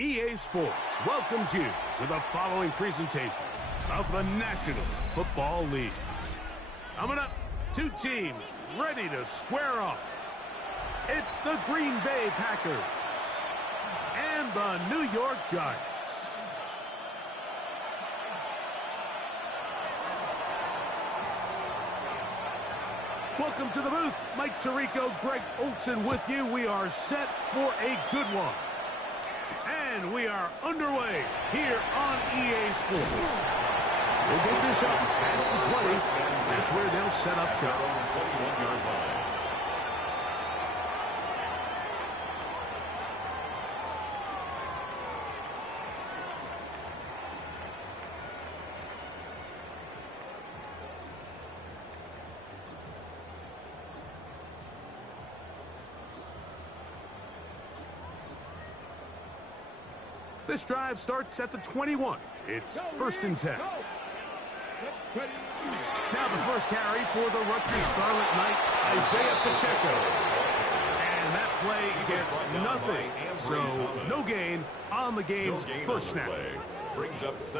EA Sports welcomes you to the following presentation of the National Football League. Coming up, two teams ready to square off. It's the Green Bay Packers and the New York Giants. Welcome to the booth. Mike Tirico, Greg Olson with you. We are set for a good one. And we are underway here on EA Sports. We'll get this up past the 20. That's where they'll set up shop. This drive starts at the 21. It's first and 10. Now the first carry for the Rutgers Scarlet Knight, Isaiah Pacheco. And that play gets nothing. So no gain on the game's first snap.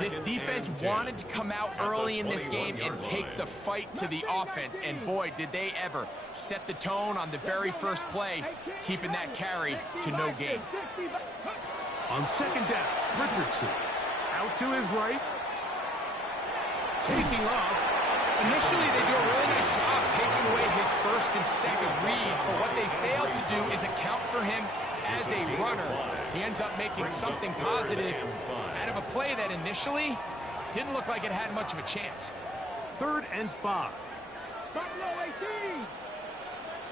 This defense wanted to come out early in this game and take the fight to the offense. And boy, did they ever set the tone on the very first play, keeping that carry to no gain. On second down, Richardson out to his right, taking off. Initially, they do a really nice job taking away his first and second read, but what they fail to do is account for him as a runner. He ends up making something positive out of a play that initially didn't look like it had much of a chance. 3rd and 5. Buffalo 18.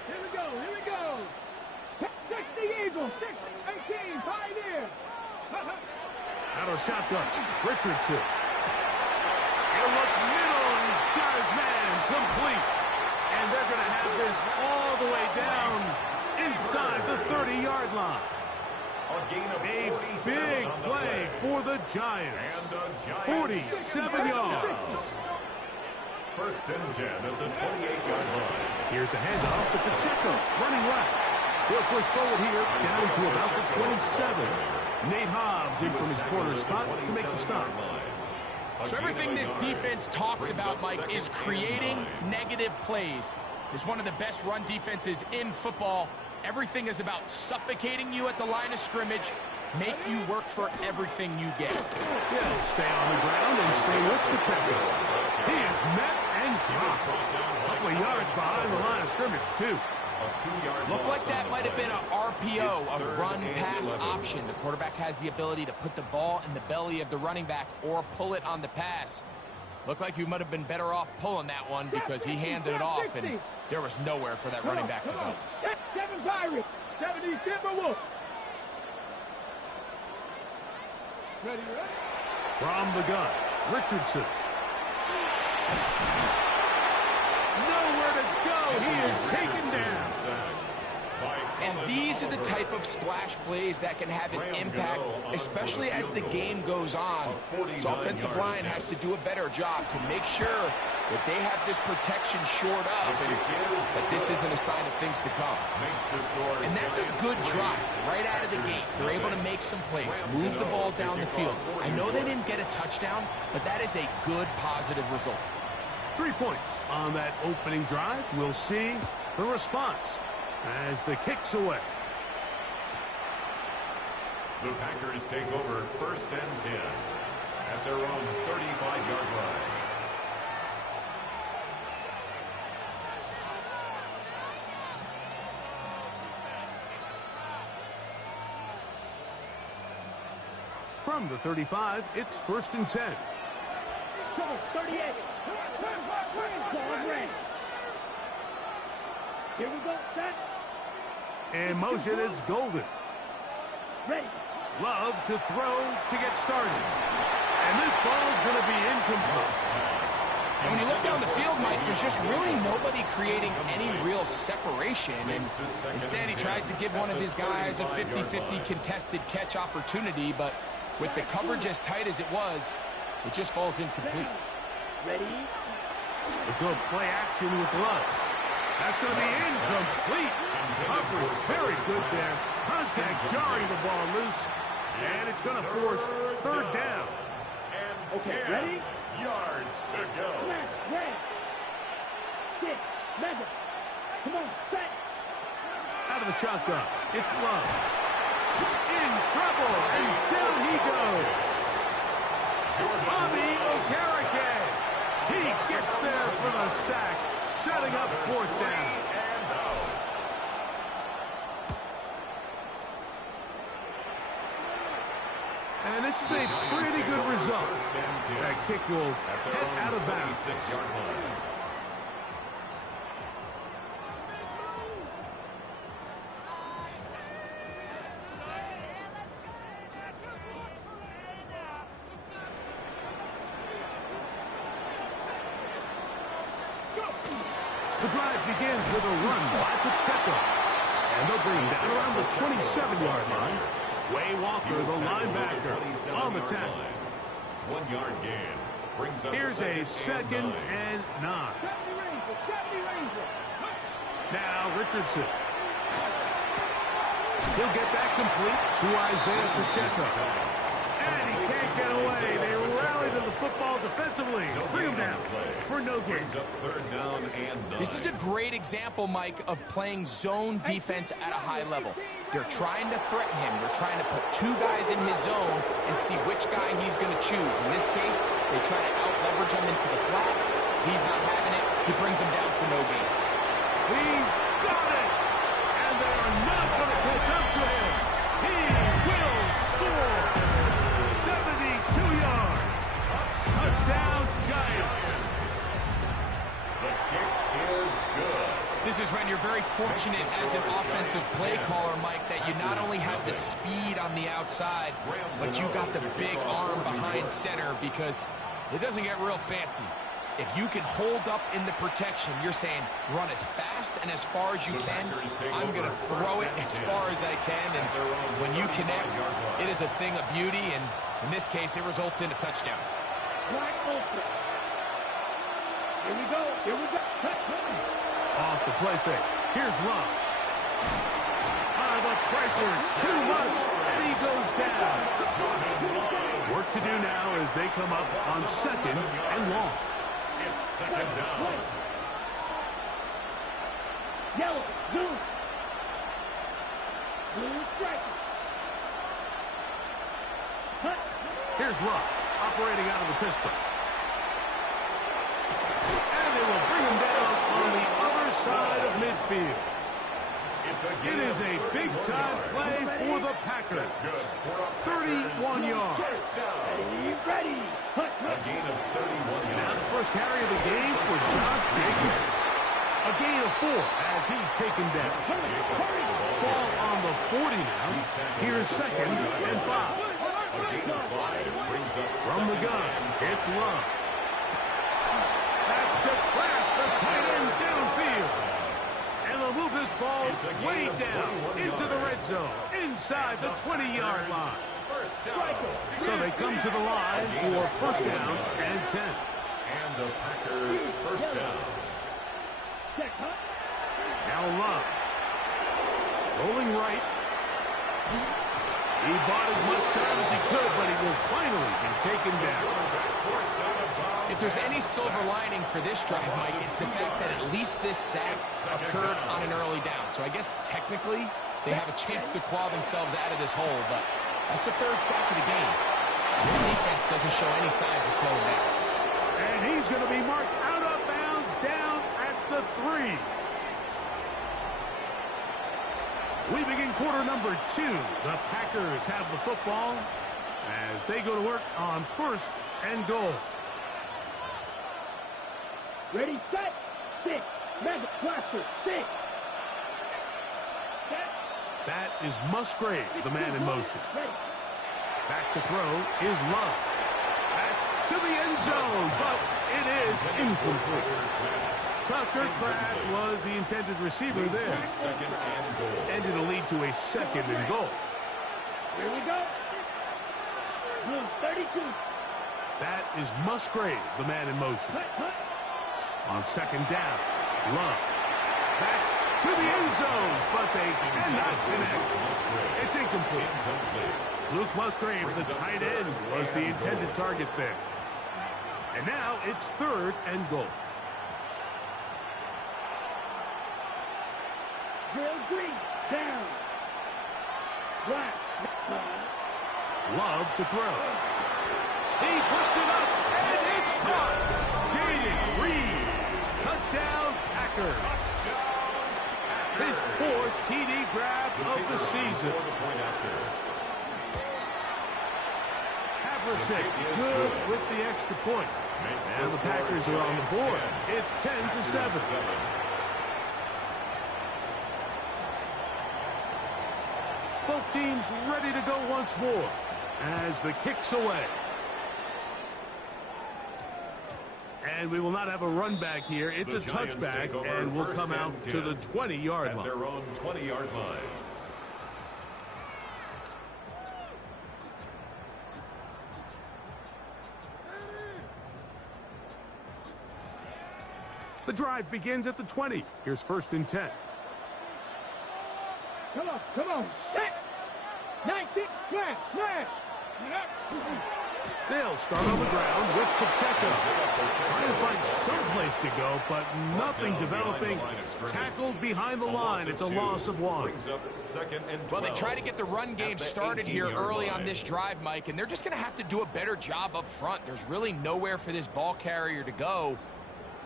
Here we go, here we go. 60 Eagles, 18, Pioneer. Out of shotgun, Richardson. He'll look middle, and he's got his man complete. And they're going to have this all the way down inside the 30-yard line. A big play for the Giants. 47 yards. First and 10 at the 28-yard line. Here's a handoff to Pacheco, running left. They'll push forward here, down to about the 27. Nate Hobbs in from his corner spot to make the stop. So everything this defense talks about, Mike, is creating negative plays. It's one of the best run defenses in football. Everything is about suffocating you at the line of scrimmage, make you work for everything you get. He'll stay on the ground and stay with Pacheco. He is met and dropped. A couple of yards behind the line of scrimmage, too. Looked like that might have been an RPO, a run-pass option. The quarterback has the ability to put the ball in the belly of the running back or pull it on the pass. Looked like you might have been better off pulling that one because he handed it off, and there was nowhere for that running back to go. 7 Pirates, 70 Timberwolves. Ready, ready. From the gun, Richardson. Nowhere to go. He is taken down. And these are the type of splash plays that can have an impact, especially as the game goes on. So offensive line has to do a better job to make sure that they have this protection shored up and that this isn't a sign of things to come. And that's a good drive right out of the gate. They're able to make some plays, move the ball down the field. I know they didn't get a touchdown, but that is a good, positive result. 3 points on that opening drive. We'll see the response as the kick's away. The Packers take over first and 10 at their own 35-yard line. From the 35, it's first and 10. 38. Here we go, set. In motion, it's Golden. Ready. Love to throw to get started. And this ball's going to be incomplete. And when you look down the field, Mike, there's just really nobody creating any real separation. And instead, he tries to give one of his guys a 50-50 contested catch opportunity. But with the coverage as tight as it was, it just falls incomplete. Ready. A good play action with Love. That's going to be incomplete. Coverage very good there. Contact jarring the ball loose. And it's going to force third down. And Okay, 10 ready? yards to go. Red. 6, mega. Come on, set. Out of the shotgun. It's Love. In trouble, and down he goes. Bobby Okereke. He gets there for the sack, setting up fourth down. And this is a pretty good result. That kick will head out of bounds. The drive begins with a run by Pacheco. And they'll bring him down around the 27-yard line. Way Walker, the linebacker, on the tackle. 1 yard gain. Brings up Here's a second and 9. Now Richardson. He'll get that complete to Isaiah Pacheco. And he can't get away. They rally to the football defensively. Bring him down for no gain. This is a great example, Mike, of playing zone defense at a high level. They're trying to threaten him. They're trying to put 2 guys in his zone and see which guy he's going to choose. In this case, they try to out-leverage him into the flat. He's not having it. He brings him down for no gain. He's got it! And they are not going to catch up to him. He will score! 72 yards. Touchdown, Giants. The kick is good. This is when you're very fortunate as an offensive play caller, Mike, that you not only have the speed on the outside, but you got the big arm behind center because it doesn't get real fancy. If you can hold up in the protection, you're saying run as fast and as far as you can. I'm going to throw it as far as I can, and when you connect, it is a thing of beauty, and in this case, it results in a touchdown. Wide open. Here we go. Here we go. Off the play fake. Here's Love. The pressure's too much, and he goes down. Work to do now as they come up on second and long. It's second down. Yellow. Blue. Blue strike. Here's Love, operating out of the pistol. And they will bring him down on the other side of midfield. It is a big-time play for the Packers. 31 yards. Ready. A gain of 31 Now yards. the first carry of the game for Josh Jacobs. A gain of 4 as he's taken down. Ball on the 40 now. Here's second and 5. From the gun, it's Love. That's to Kraft, the tight end downfield. And they'll move this ball way down into the red zone, inside the 20-yard line. So they come to the line for first down and 10. And the Packers first down. Now Love. Rolling right. He bought as much time as he could, but he will finally be taken down. If there's any silver lining for this drive, Mike, it's the fact that at least this sack occurred on an early down. So I guess technically they have a chance to claw themselves out of this hole, but that's the 3rd sack of the game. This defense doesn't show any signs of slowing down. And he's going to be marked out of bounds down at the 3. We begin quarter number 2. The Packers have the football as they go to work on first and goal. Ready, set. 6. Mega blaster. 6. Set. That is Musgrave, the man in motion. Ready. Back to throw is Love. That's to the end zone, but it is incomplete. Tucker Kraft was the intended receiver there. Second and goal. And it'll lead to a second and goal. Here we go. Blue 32. That is Musgrave, the man in motion. On second down, Love. That's to the end zone, but they cannot connect. It's incomplete. Luke Musgrave, the tight end, was the intended target there. And now it's 3rd and goal. Drill green, down. Black. Love to throw. He puts it up, and it's caught. Jaden Reed. Touchdown, Packers. His 4th TD grab of the season. Haversick, good with the extra point. And the Packers are on the board. It's 10-7. Both teams ready to go once more as the kick's away. And we will not have a run back here. It's a touchback, and we'll come out to the 20-yard line. Their own 20-yard line. The drive begins at the 20. Here's 1st and 10. Come on, set. 19, smash. They'll start on the ground with Pacheco. Trying to find some place to go, but nothing developing. Tackled behind the line. It's a loss of 1. Well, they try to get the run game started here early on this drive, Mike, and they're just going to have to do a better job up front. There's really nowhere for this ball carrier to go.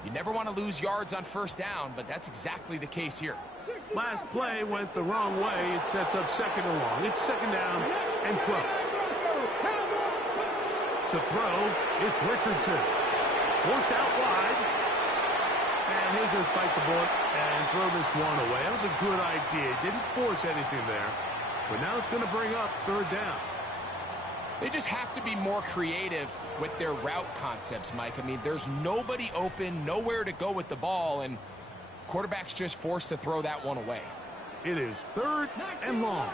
You never want to lose yards on 1st down, but that's exactly the case here. Last play went the wrong way. It sets up 2nd and long. It's 2nd down and 12. To throw, it's Richardson. Forced out wide. And he'll just bite the bullet and throw this one away. That was a good idea. Didn't force anything there. But now it's going to bring up 3rd down. They just have to be more creative with their route concepts, Mike. I mean, there's nobody open, nowhere to go with the ball, and quarterback's just forced to throw that one away. It is 3rd and long.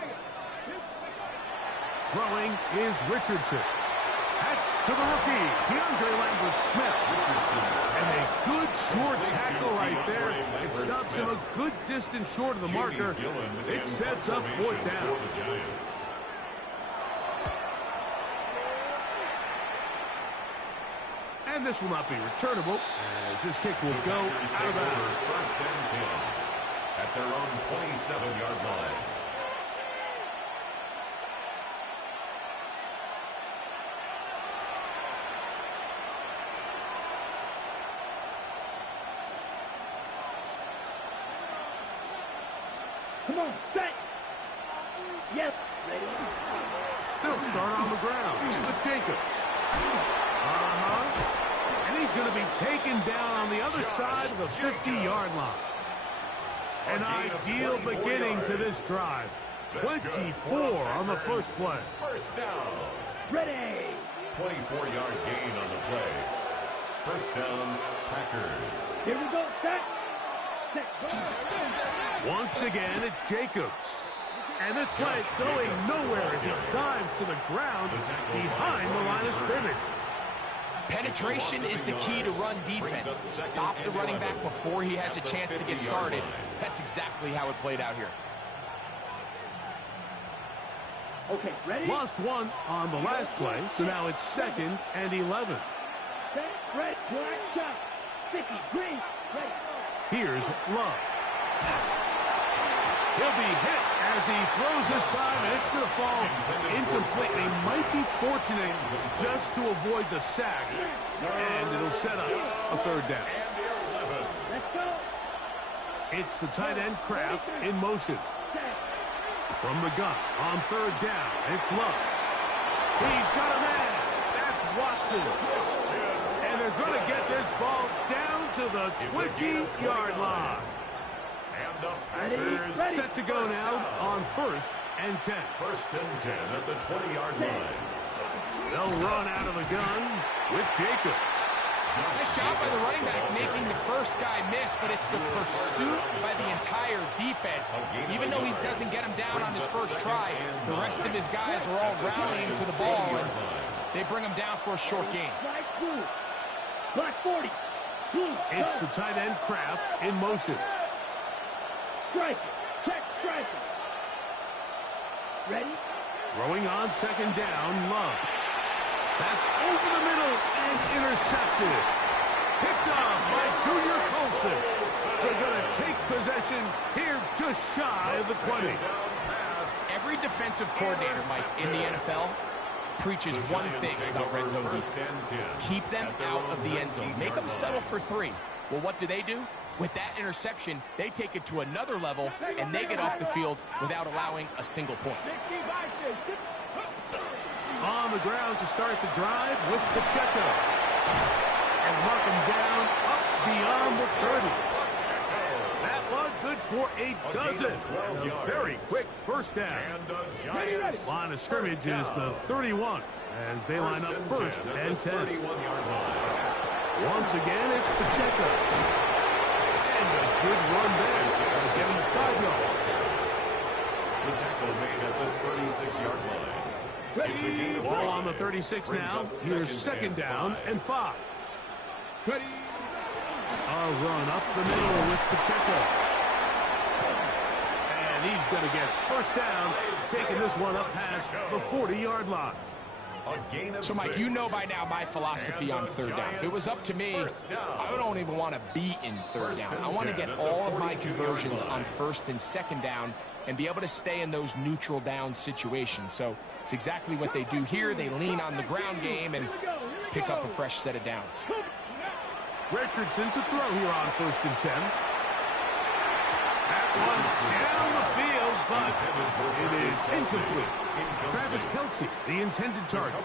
Throwing is Richardson. That's to the rookie, DeAndre Lambert-Smith. And a good short tackle right there. It stops him a good distance short of the marker. It sets up 4th down. And this will not be returnable, as this kick will go out of bounds. 1st and 10 at their own 27-yard line. Come on, set. Yes, ready. They'll start on the ground with Jacobs. And he's going to be taken down on the other side of the 50-yard line. An ideal beginning to this drive. 24 on the first play. 1st down. Ready. 24-yard gain on the play. 1st down, Packers. Here we go, set. Once again, it's Jacobs. And this play going nowhere as he dives to the ground behind the line of scrimmage. Penetration is the key to run defense. Stop the running back before he has a chance to get started. That's exactly how it played out here. Okay, ready? Lost 1 on the last play, so now it's 2nd and 11. Set, red, black, shot. Sticky, green, ready. Here's Love. He'll be hit as he throws this time, and it's going to fall incomplete. They might be fortunate just to avoid the sack, and it'll set up a 3rd down. Let's go. It's the tight end Kraft in motion. From the gun on 3rd down, it's Love. He's got a man. That's Watson. And they're going to get this ball down to the 20-yard line. Packers set to go now on 1st and 10. 1st and 10 at the 20-yard line. They'll run out of the gun with Jacobs. Nice job by the running back making the first guy miss, but it's the pursuit by the entire defense. Even though he doesn't get him down on his first try, the rest of his guys are all rallying to the ball, and they bring him down for a short gain. Black 40. It's the tight end Kraft in motion. Strike it. Check strike it. Ready? Throwing on second down, Love. That's over the middle and intercepted. Picked up by Junior Colson. They're going to take possession here just shy of the 20. Every defensive coordinator, Mike, in the NFL preaches one thing about red zone defense. Keep them out of the end zone. Make them settle for 3. Well, what do? With that interception, they take it to another level, and they get off the field without allowing a single point. On the ground to start the drive with Pacheco. And mark him down up beyond the 30. That one good for a dozen. And a very quick first down. Line of scrimmage is the 31 as they line up first and 10. Once again, it's Pacheco. And a good run there. Get him 5 yards. The tackle made at the 36-yard line. It's a gain of Ball on the 36 now. Here's second down and 5. Ready. A run up the middle with Pacheco. And he's going to get first down, taking this one up past the 40-yard line. So, Mike, you know by now my philosophy on third down. If it was up to me, I don't even want to be in third down. I want to get all of my conversions on first and second down and be able to stay in those neutral down situations. So it's exactly what they do here. They lean on the ground game and pick up a fresh set of downs. Richardson to throw here on first and 10. That one down the field, but it is incomplete. Travis Kelce, the intended target.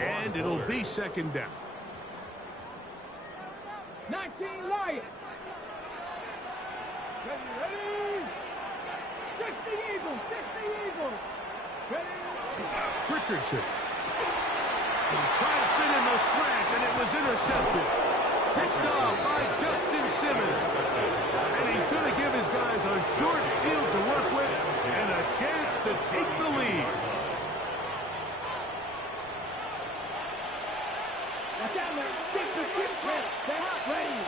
And it'll be second down. 19 Lions. Ready. 60 Eagles. 60 Eagles. Ready. Richardson. He tried to fit in the slant, and it was intercepted. Picked up by Justin Simmons. And he's going to give his guys a short field to work with and a chance to take the lead. Watch out, man. Fix your quick press. That's ready.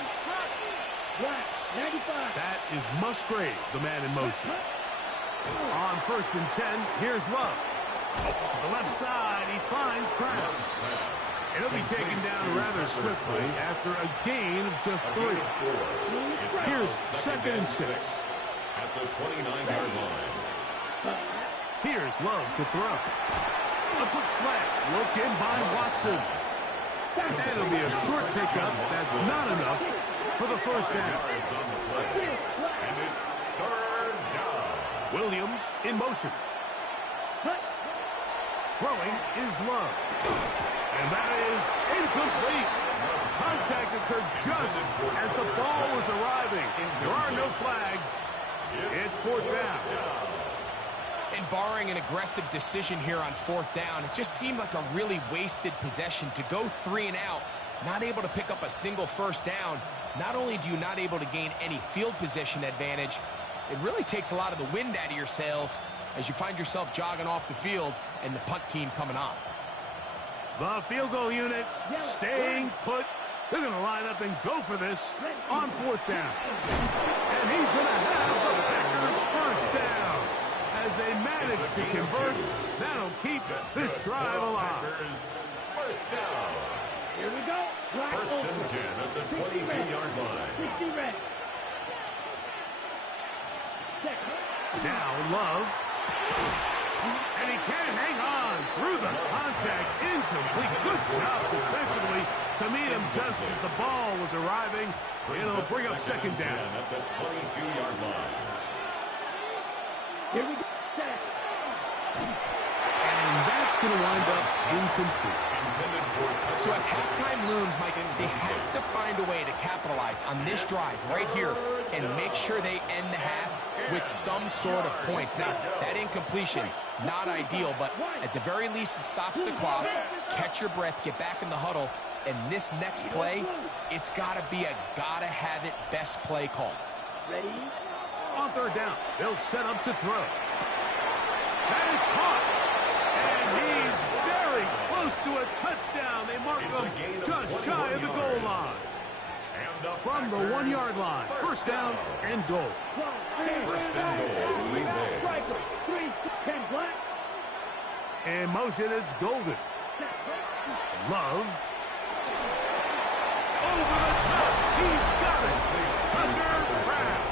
Black, 95. That is Musgrave, the man in motion. On first and 10, here's Love. To the left side, he finds Krabs. It'll be taken down rather swiftly after a gain of just 3. Here's second and 6. At the 29-yard line. Here's Love to throw. A quick slant. Look in by Watson. And it'll be a short pickup. That's not enough for the first down. And it's third down. Williams in motion. Throwing is Love. And that is incomplete. Contact occurred just as the ball was arriving. There are no flags. It's fourth down. And barring an aggressive decision here on fourth down, it just seemed like a really wasted possession to go 3 and out, not able to pick up a single first down. Not only do you not able to gain any field position advantage, it really takes a lot of the wind out of your sails as you find yourself jogging off the field and the punt team coming on. The field goal unit staying put. They're going to line up and go for this on fourth down. And he's going to have the Packers first down. As they manage to convert, that'll keep this drive alive. First down. Here we go. First and 10 at the 22-yard line. 60 red. Now Love. And he can't hang on through the contact. Incomplete. Good job defensively to meet him just as the ball was arriving. It'll bring up second down. At the 22-yard line. Here we go. And that's going to wind up incomplete. So as halftime looms, Mike, they have to find a way to capitalize on this drive right here and make sure they end the half with some sort of points. Now, that incompletion, not ideal, but at the very least it stops the clock. Catch your breath, get back in the huddle, and this next play, it's got to be a gotta-have-it best play call. Ready? On third down, they'll set up to throw. That is caught. And he's very close to a touchdown. They mark him just shy of the goal line. From the 1-yard line, first down and goal. First and goal, Green Bay. Striker, 3, 10 black. In motion, it's Golden. Love. Over the top. He's got it. Tucker Brown.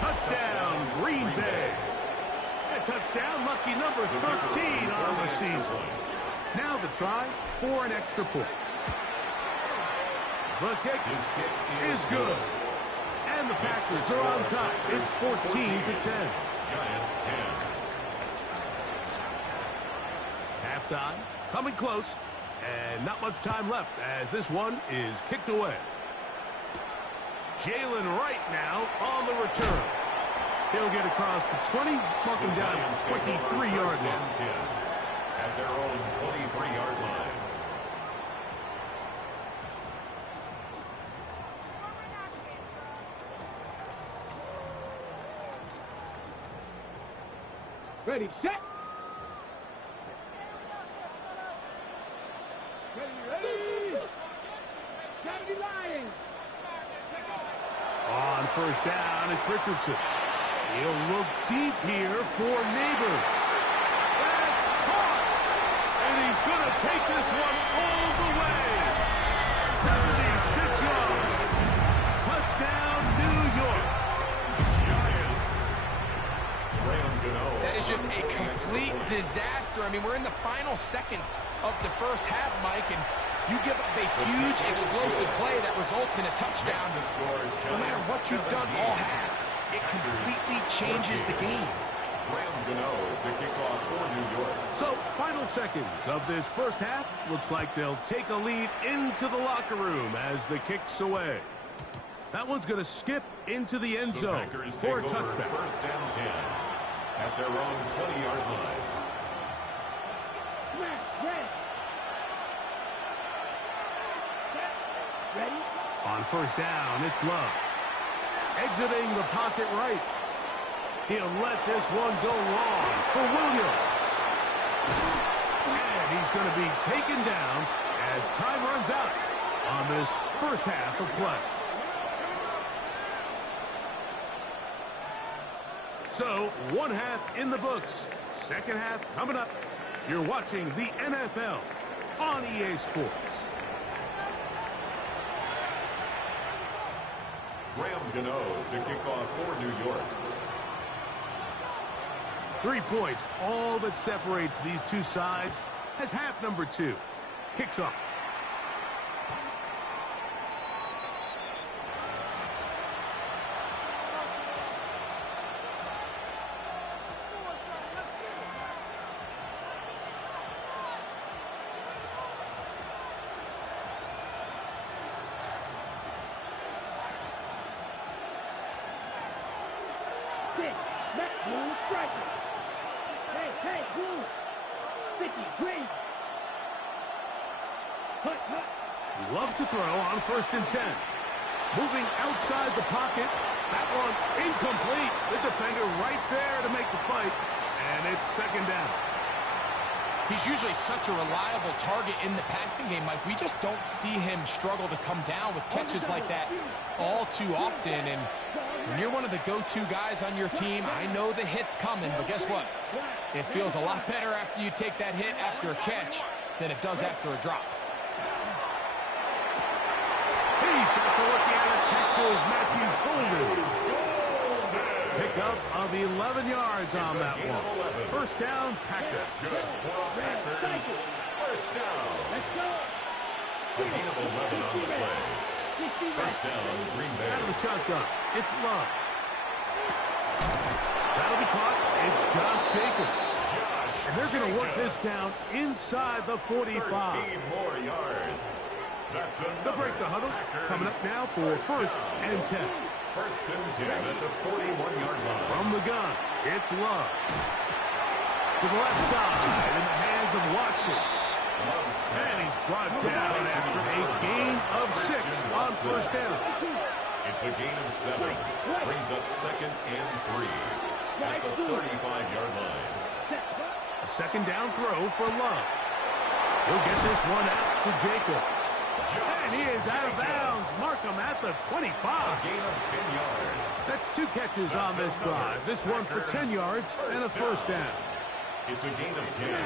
Touchdown, Green Bay. A touchdown, lucky number 13 on the season. Now the try for an extra point. The kick is good. And the Packers are on top. It's 14-10. Giants 10. Halftime, coming close, and not much time left as this one is kicked away. Jalen Wright now on the return. He'll get across the 20, marking down 23-yard line. 10 at their own 23-yard line. Ready, set. Ready. Gotta be lying. On first down, it's Richardson. He'll look deep here for Neighbors. That's caught. And he's going to take this one all the way. 76 yards. Touchdown, New York. Giants. That is just a complete disaster. I mean, we're in the final seconds of the first half, Mike, and you give up a huge explosive play that results in a touchdown. No matter what you've done all half, it completely changes the game. To kick off for New York. So, final seconds of this first half. Looks like they'll take a lead into the locker room as the kick's away. That one's going to skip into the end zone for a touchback. First and 10 at their own 20-yard line. Ready. On first down, it's Love. Exiting the pocket right. He'll let this one go long for Williams. And he's going to be taken down as time runs out on this first half of play. So, one half in the books. Second half coming up. You're watching the NFL on EA Sports. Graham Gano to kick off for New York. 3 points, all that separates these two sides, as half number 2 kicks off. Blue striker. Hey, blue. Sticky, green. Hut. Love to throw on first and 10. Moving outside the pocket. That one incomplete. The defender right there to make the fight. And it's second down. He's usually such a reliable target in the passing game, Mike. We just don't see him struggle to come down with catches like that all too often. And when you're one of the go-to guys on your team, I know the hit's coming, but guess what? It feels a lot better after you take that hit after a catch than it does after a drop. He's got the rookie out of Texas, Matthew Golden. Pickup of 11 yards on that one. First down, Packers. Good for Packers. First down. Let's go. A gain of 11 on the play. First down, Green Bay. Out of the shotgun, it's Love. That'll be caught. It's Josh Jacobs. And they're going to work this down inside the 45. 13 more yards. That's They'll break the huddle. Coming up now for first and 10. First and 10 at the 41-yard line. From the gun, it's Love. To the left side, in the hands of Watson. And he's brought down after a gain of 6 on first down. It's a gain of 7. Brings up second and 3 at the 35-yard line. A second down throw for Love. He'll get this one out to Jacobs. And he is out of bounds. Mark him at the 25. A gain of 10 yards. That's 2 catches on this drive. This one for 10 yards and a first down. It's a gain of 10.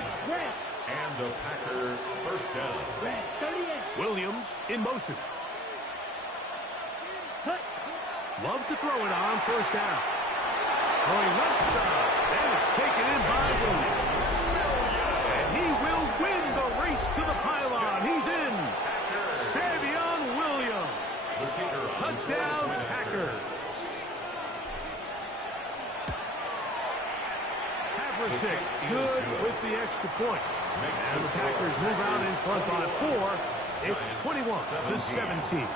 And a Packer first down. Red, 38. Williams in motion. Cut. Love to throw it on first down. Throwing left side. And it's taken in by Williams. And he will win the race to the pylon. He's in. Savion Williams. Touchdown, Packers. Haversick good with the extra point. And the Packers move out in front by 4. It's 21-17.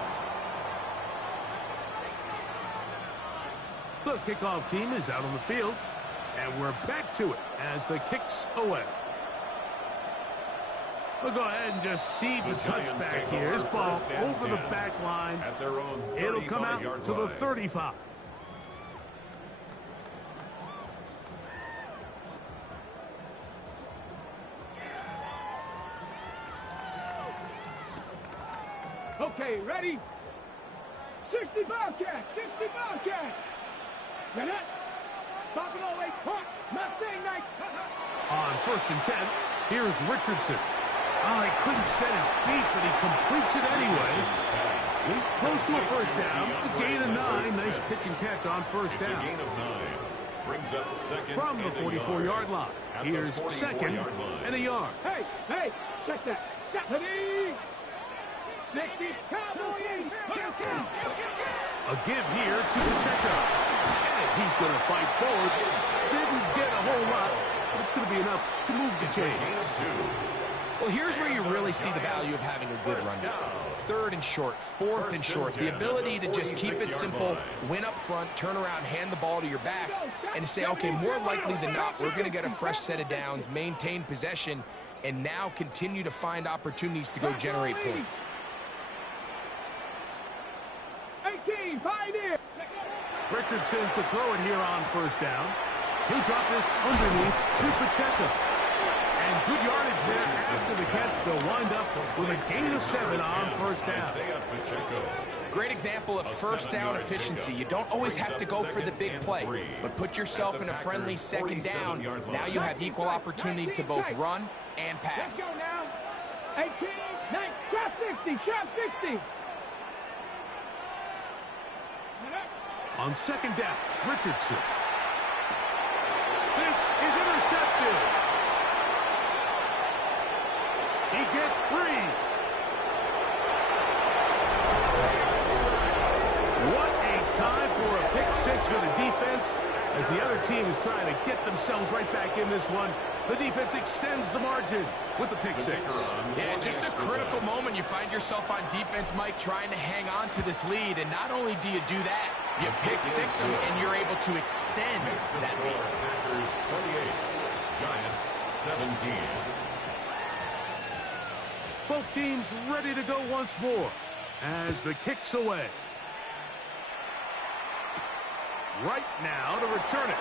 The kickoff team is out on the field, and we're back to it as the kick's away. We'll go ahead and just see the touchback here. This ball over the back line. It'll come out to the 35. Okay, ready? 60 Bobcat, 60 Bobcat. Get it? Talking all the way, caught. Not saying nice. On 1st and 10, here's Richardson. Oh, he couldn't set his feet, but he completes it anyway. He's close to a first down. It's a gain of 9. Nice pitch and catch on first down. It's a gain of 9. Brings up second from the 44-yard line. Here's second and a yard. Hey, hey, check that. Ready? 60 Cowboys. A give here to Pacheco. And he's going to fight forward. Didn't get a whole lot, but it's going to be enough to move the chain. Well, here's where you really see the value of having a good run game. 3rd and short, 4th and short. The ability to just keep it simple, win up front, turn around, hand the ball to your back, and to say, okay, more likely than not, we're going to get a fresh set of downs, maintain possession, and now continue to find opportunities to go generate points. 18, pioneer. Richardson to throw it here on first down. He'll drop this underneath to Pacheco. And good yardage there after the catch. They'll wind up with a gain of 7 on first down. Great example of first down efficiency. You don't always have to go for the big play, but put yourself in a friendly second down. Now you have equal opportunity to both run and pass. Let's go now. 18, 9, shot 60, shot 60. On second down, Richardson. This is intercepted. He gets free. What a time for a pick 6 for the defense. As the other team is trying to get themselves right back in this one, the defense extends the margin with the pick 6. Yeah, just a critical moment. You find yourself on defense, Mike, trying to hang on to this lead. And not only do you do that, you pick 6 them, and you're able to extend that lead. Packers 28, Giants 17. Both teams ready to go once more as the kick's away. Right now to return it.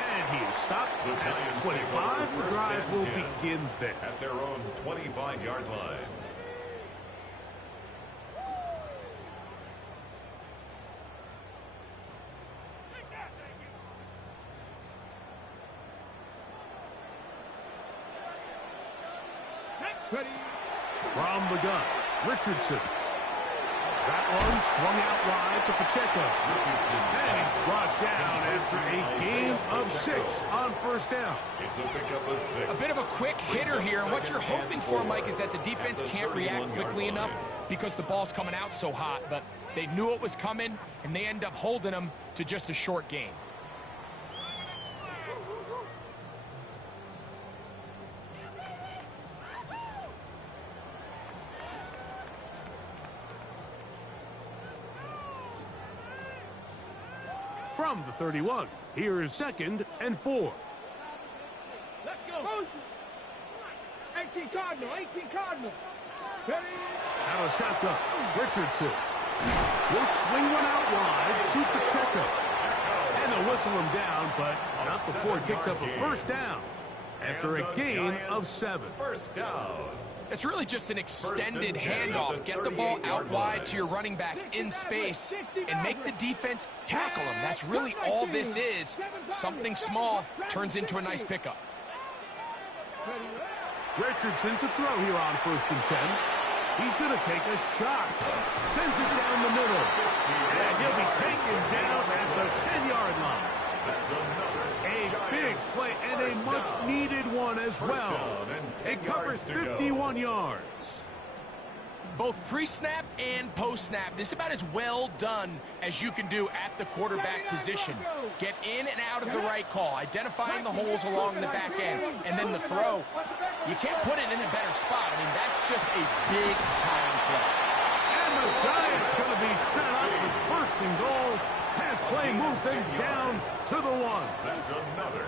And he is stopped at 25. The drive will begin there. At their own 25-yard line. Ready? From the gun, Richardson. That one swung out wide to Pacheco. And he's brought down after a gain of 6 on first down. It's a pickup of 6. A bit of a quick hitter here, and what you're hoping for, Mike, is that the defense can't react quickly enough because the ball's coming out so hot. But they knew it was coming, and they end up holding them to just a short gain. From the 31, here is second and 4. Let's go. Motion. 18 Cardinal, 18 Cardinal. Ready? Out of shotgun, Richardson. Will swing one out wide to Pacheco. And they'll whistle him down, but not before he picks up a first down after a gain of 7. First down. It's really just an extended handoff. Get the ball out wide to your running back in space and make the defense tackle him. That's really all this is. Something small turns into a nice pickup. Richardson to throw here on 1st and 10. He's going to take a shot. Sends it down the middle. And he'll be taken down at the 10-yard line. A big play and a much-needed one as well. It covers 51 yards. Both pre-snap and post-snap, this is about as well done as you can do at the quarterback position. Get in and out of the right call, identifying the holes along the back end, and then the throw. You can't put it in a better spot. I mean, that's just a big-time play. And the Giants going to be set up with 1st and goal. Pass play moves them down to the 1. That's another.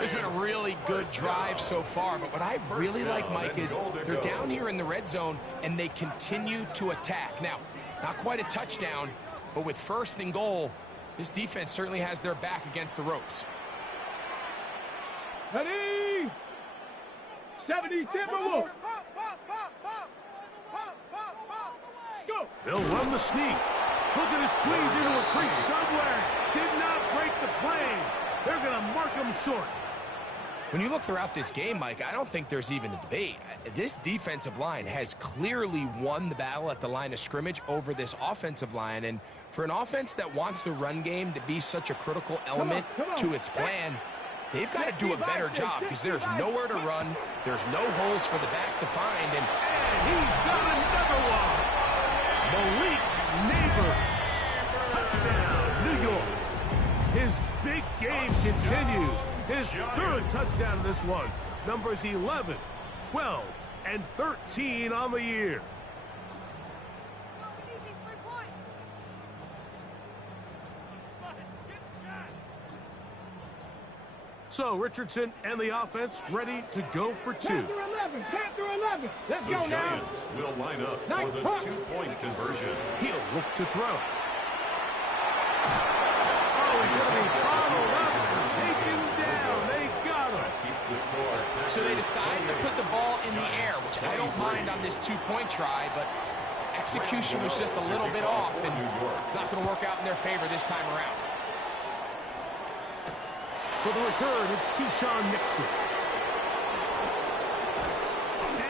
It's been a really good drive so far, but what I really like, Mike, is they're down here in the red zone, and they continue to attack. Now, not quite a touchdown, but with 1st and goal, this defense certainly has their back against the ropes. Ready? 70 Timberwolves. Go. They'll run the sneak. Looking to squeeze into a crease somewhere. Did not break the plane. They're going to mark him short. When you look throughout this game, Mike, I don't think there's even a debate. This defensive line has clearly won the battle at the line of scrimmage over this offensive line. And for an offense that wants the run game to be such a critical element to its plan, they've got to do a better job because there's nowhere to run. There's no holes for the back to find. And he's got another one. Malik Neighbors. Touchdown, New York. His big game continues. His 3rd touchdown in this one. Numbers 11, 12, and 13 on the year. So Richardson and the offense ready to go for 2. Panther 11. Panther 11. Let's go now. The Giants will line up for the 2-point conversion. He'll look to throw. Oh, he's going to be bottled up and taken down. They got him. So they decide to put the ball in the air, which I don't mind on this 2-point try, but execution was just a little bit off, and it's not going to work out in their favor this time around. For the return, it's Keyshawn Nixon.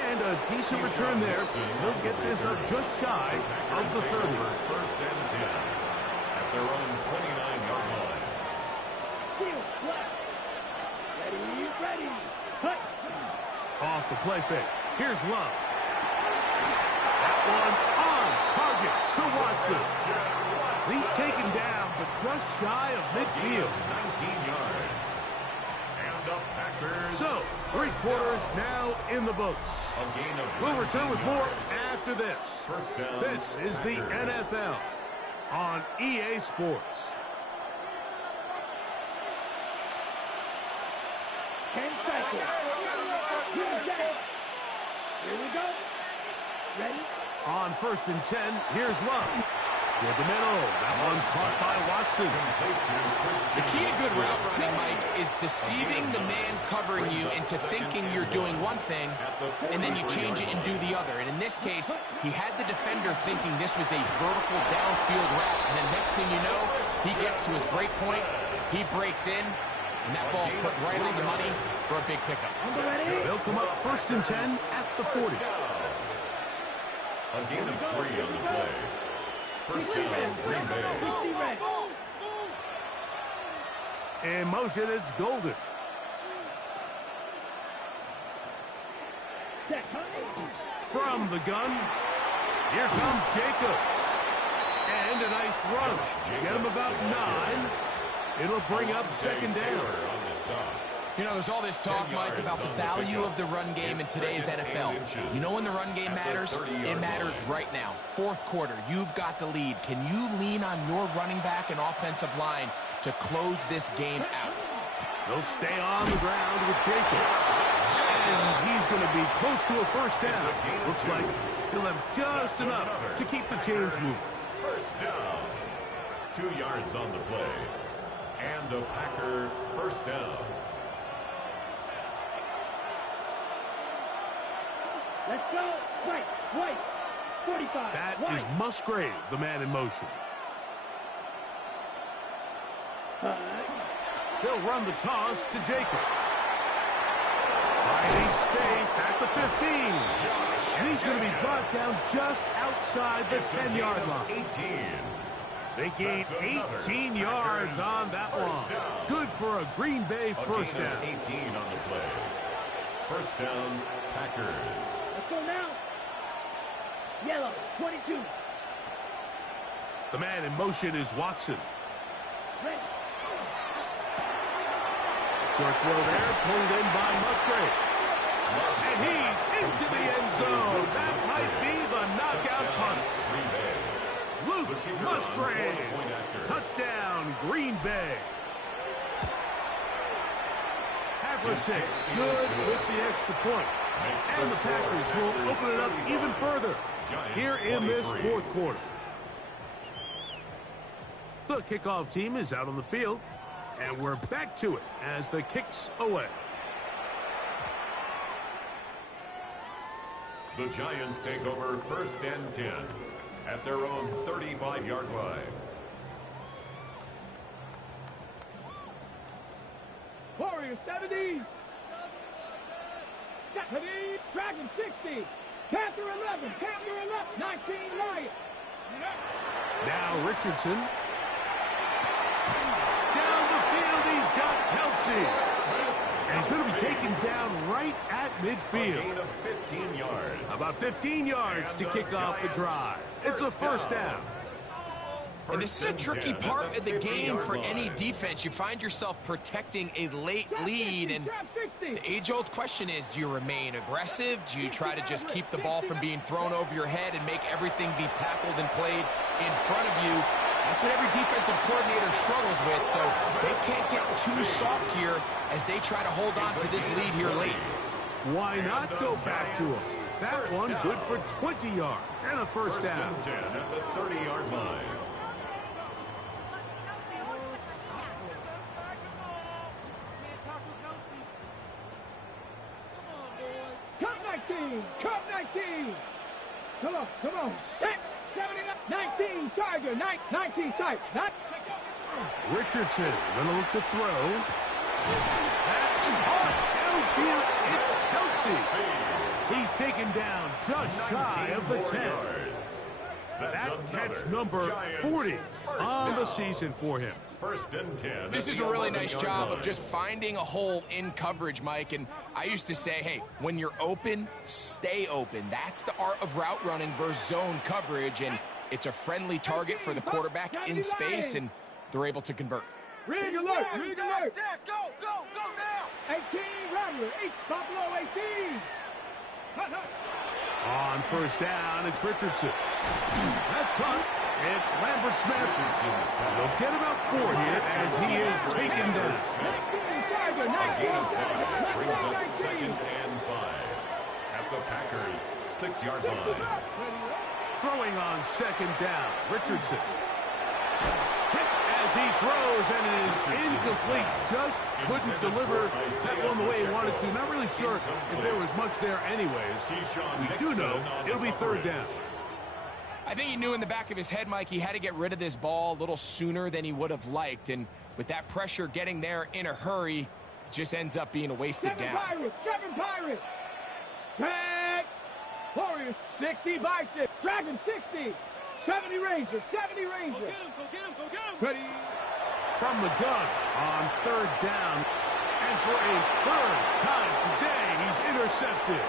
And a decent return there. He'll get this up just shy of the 30. 1st and 10 at their own 29-yard line. Ready. Hut. Off the play fake. Here's Love. That one on target to Watson. He's taken down, but just shy of midfield. 19 yards. And the Packers. So, 3 quarters now in the books. A gain of We'll return with more after this. 1st down. This is the NFL on EA Sports. 10 seconds. Here we go. Ready? On 1st and 10, here's Love. Toward the middle. That one caught by Watson. The key to good route running, Mike, is deceiving the man covering you into thinking you're doing one thing, and then you change it and do the other. And in this case, he had the defender thinking this was a vertical downfield route. And then next thing you know, he gets to his break point, he breaks in, and that ball's put right on the money for a big pickup. They'll come up 1st and 10 at the 40. A gain of 3 on the play. 1st down, Green Bay. In motion, it's Golden. From the gun, here comes Jacobs. And a nice run. Get him about 9. It'll bring up 2nd down. You know, there's all this talk, Mike, about the value of the run game in today's NFL. You know when the run game matters? It matters right now. 4th quarter, you've got the lead. Can you lean on your running back and offensive line to close this game out? They'll stay on the ground with Jacobs. And he's going to be close to a 1st down. Looks like he'll have just enough to keep the chains moving. 1st down. 2 yards on the play. And a Packer 1st down. Let's go. White. 45. That White. is Musgrave, the man in motion. They'll run the toss to Jacobs. Finding space at the 15. And he's going to be brought down just outside the 10-yard line. 18. They gained 18 yards on that one. Good for a Green Bay first down. 18 on the play. First down, Packers. Let's go now. Yellow, 22. The man in motion is Watson. Ready. Short throw there, pulled in by Musgrave. And he's into the end zone. That might be the knockout punch. Luke Musgrave. Touchdown, Green Bay. Haversick, good with the extra point. And the Packers will open it up even further here in this fourth quarter. The kickoff team is out on the field, and we're back to it as the kick's away. The Giants take over first and 10 at their own 35-yard line. Warriors 70. 70. Dragon 60. Panther 11. Panther 11. 19 Lions. Now Richardson. Down the field, he's got Kelsey. And he's going to be taken down right at midfield. A gain of 15 yards. About 15 yards to kick off the drive. It's a first down. And this is a tricky part of the game for any defense. You find yourself protecting a late lead, and the age-old question is, do you remain aggressive? Do you try to just keep the ball from being thrown over your head and make everything be tackled and played in front of you? That's what every defensive coordinator struggles with, so they can't get too soft here as they try to hold on to this lead here late. Why not go back to him? That one good for 20 yards and a first down. First and 10 at the 30-yard line. Cup 19. Cup 19. Come on, come on. Set. 19 Tiger. 19 Tiger. Richardson gonna look to throw. That's hard downfield. It's Kelsey. He's taken down just shy of the 10. That catch number 40 on the season for him. First and 10. This is a really nice job of just finding a hole in coverage, Mike. And I used to say, hey, when you're open, stay open. That's the art of route running versus zone coverage. And it's a friendly target for the quarterback in space, and they're able to convert. Rig alert. Rig alert. Go down. 18 Rattler. 8 Buffalo 18. On first down, it's Richardson. That's caught. It's Lambert Smith. They'll get about 4 here as he is taken down. 19 brings up second and 5 at the Packers' 6-yard line. Throwing on second down, Richardson. Hit as he throws, and it is incomplete. Just couldn't deliver that one the way he wanted to. Not really sure if there was much there anyways. We do know it'll be third down. I think he knew in the back of his head, Mike, he had to get rid of this ball a little sooner than he would have liked. And with that pressure getting there in a hurry, it just ends up being a wasted down. 7 Pirates. Set. Warriors 60 Bison. Dragon 60. 70 Rangers. 70 Rangers. Go get him. Ready. From the gun on third down. And for a third time today, he's intercepted.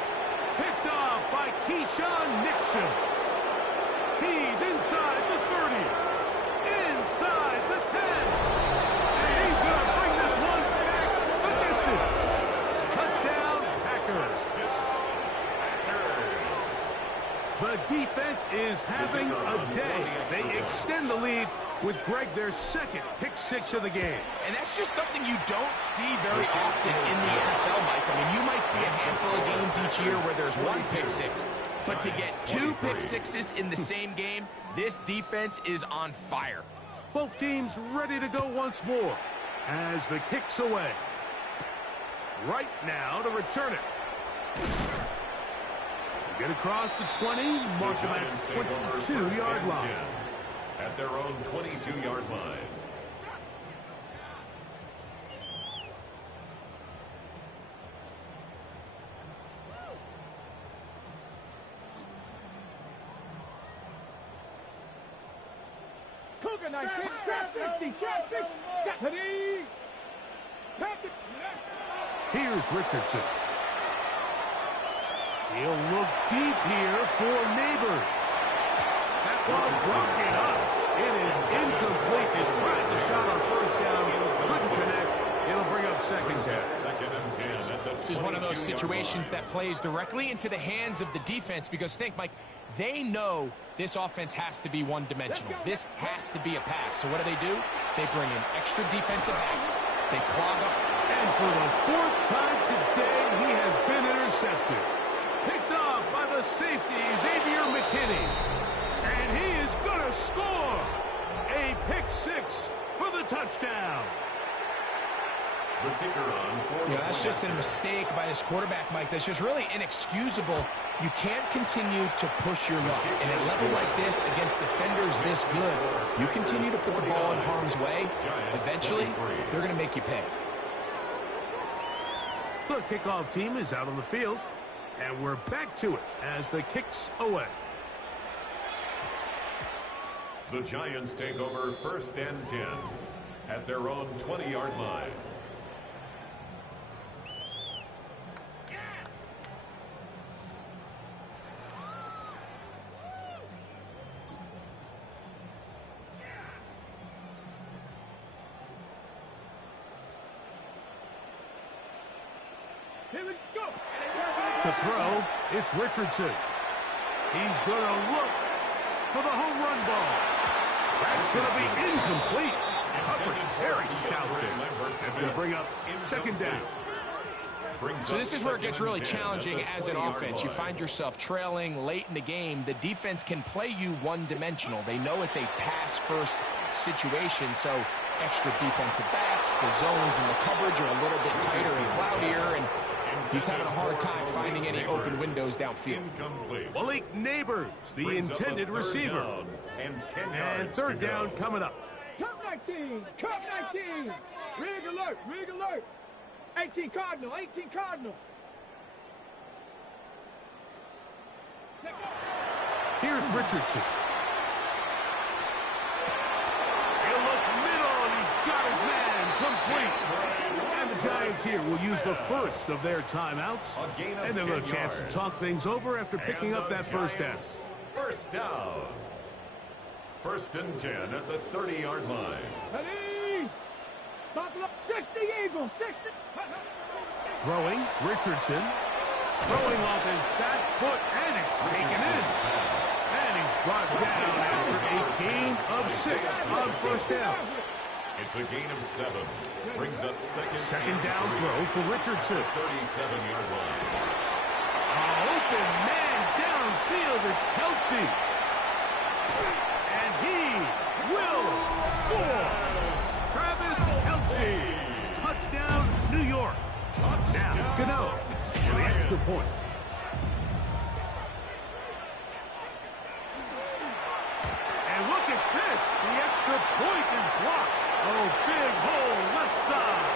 Picked off by Keyshawn Nixon. He's inside the 30. Inside the 10. And he's going to bring this one back the distance. Touchdown, Packers. The defense is having a day. They extend the lead with Greg their second pick 6 of the game. And that's just something you don't see very often in the NFL, Mike. I mean, you might see a handful of games each year where there's 1 pick 6. But to get 2 pick 6s in the same game, this defense is on fire. Both teams ready to go once more as the kick's away. Right now to return it. Get across the 20, mark them at the 22-yard line. At their own 22-yard line. Second 19. Trap 50. Trap 50. Ready. Here's Richardson. He'll look deep here for Neighbors. That ball broken up. It is incomplete. They tried the shot on first down. Couldn't connect. It'll bring up second down. Second and 10 at the This is one of those situations that plays directly into the hands of the defense because think, Mike, they know this offense has to be one-dimensional. This has to be a pass. So what do? They bring in extra defensive backs. They clog up. And for the fourth time today, he has been intercepted. Picked off by the safety, Xavier McKinney. And he is going to score. A pick six for the touchdown. The kicker on. Yeah, that's just a mistake by this quarterback, Mike. That's just really inexcusable. You can't continue to push your luck. And at a level like this, against defenders this good, you continue to put the ball in harm's way, eventually, they're going to make you pay. The kickoff team is out on the field, and we're back to it as the kick's away. The Giants take over first and 10 at their own 20-yard line. Here we go. To throw, it's Richardson. He's going to look for the home run ball. That's going to be incomplete. Coverage very stout there. That's going to bring up second down. So this is where it gets really challenging as an offense. You find yourself trailing late in the game. The defense can play you one-dimensional. They know it's a pass-first situation, so extra defensive backs, the zones and the coverage are a little bit tighter and cloudier, and he's having a hard time finding any open windows downfield. Malik Neighbors, the intended receiver. And third down coming up. Cup 19. Cup 19. Rig alert. Rig alert. 18 Cardinal. 18 Cardinal. Here's Richardson. He'll look middle, and he's got his man complete. And the Giants here will use the first of their timeouts. And they'll have a chance to talk things over after picking up that first down. First down. First and 10 at the 30-yard line. Ready. Buffalo. 60 Eagles. 60. Throwing, Richardson. Throwing off his back foot, and it's taken in. And he's brought down after a gain of 6 on first down. It's a gain of 7. Brings up second down throw for Richardson. 37-yard line. Open man downfield. It's Kelsey. And he will score. Travis Kelsey. Touchdown, New York. Now, Gano for the extra point. And look at this. The extra point is blocked. Oh, big hole left side.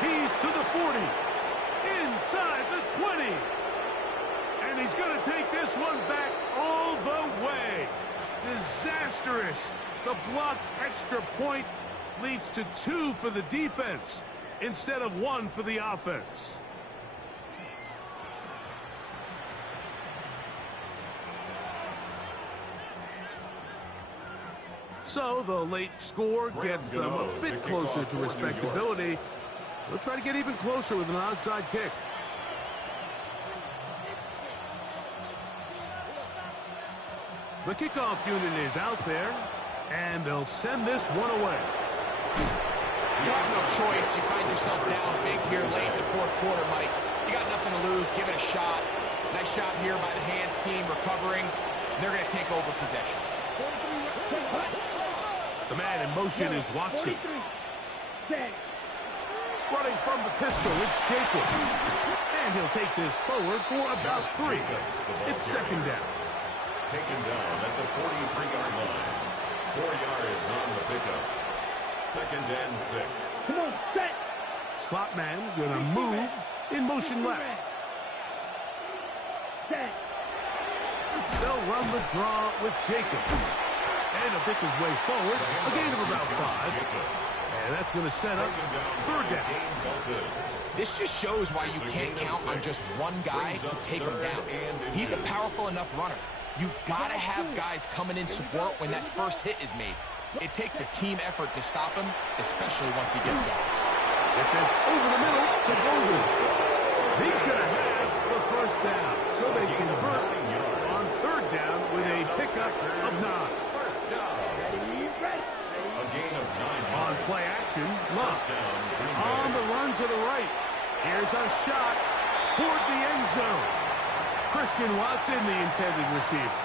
He's to the 40. Inside the 20. And he's going to take this one back all the way. Disastrous. The blocked extra point leads to 2 for the defense instead of 1 for the offense. So the late score gets them a bit closer to respectability. They'll try to get even closer with an onside kick. The kickoff unit is out there, and they'll send this one away. You have no choice. You find yourself down big here late in the fourth quarter, Mike. You got nothing to lose. Give it a shot. Nice job here by the hands team recovering. They're going to take over possession. The man in motion is Watson. Running from the pistol, it's Jacobs. And he'll take this forward for about 3. It's second down. Taken down at the 43-yard line. 4 yards on the pickup. Second and 6. Come on, set. Slot man gonna move in motion left. Set. They'll run the draw with Jacobs. And he'll pick his way forward. A gain of about 5. And that's going to set up third down. This just shows why you can't count on just one guy to take him down. He's a powerful enough runner. You gotta have guys coming in support when that first hit is made. It takes a team effort to stop him, especially once he gets going. It is over the middle to Golden. He's going to have the first down. So they convert on third down with a pickup of 9. First down. A gain of 9 On yards. play action, Love. First down, Green On Bay. the run to the right. Here's a shot toward the end zone. Christian Watson, the intended receiver.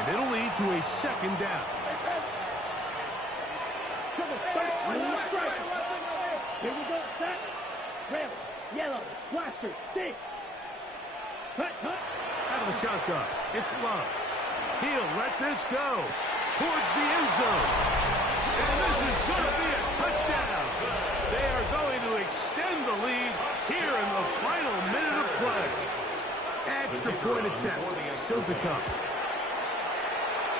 And it'll lead to a second down. Here we go, set. Red, yellow, blaster, stick. Cut. Out of the shotgun, it's Love. He'll let this go towards the end zone. And this is going to be a touchdown. They are going to extend the lead here in the final minute of play. Extra point attempt still to come.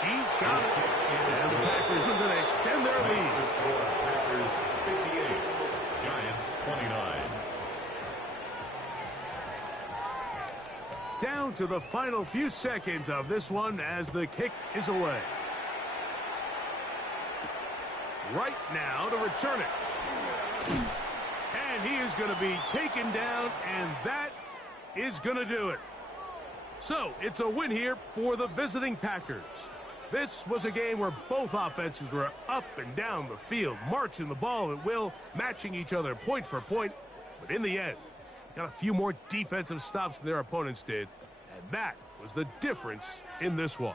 He's got it. And the Packers are going to extend their Makes lead. the score Packers 58, Giants 29. Down to the final few seconds of this one as the kick is away. Right now to return it. And he is going to be taken down, and that is going to do it. So, it's a win here for the visiting Packers. This was a game where both offenses were up and down the field, marching the ball at will, matching each other point for point. But in the end, got a few more defensive stops than their opponents did, and that was the difference in this one.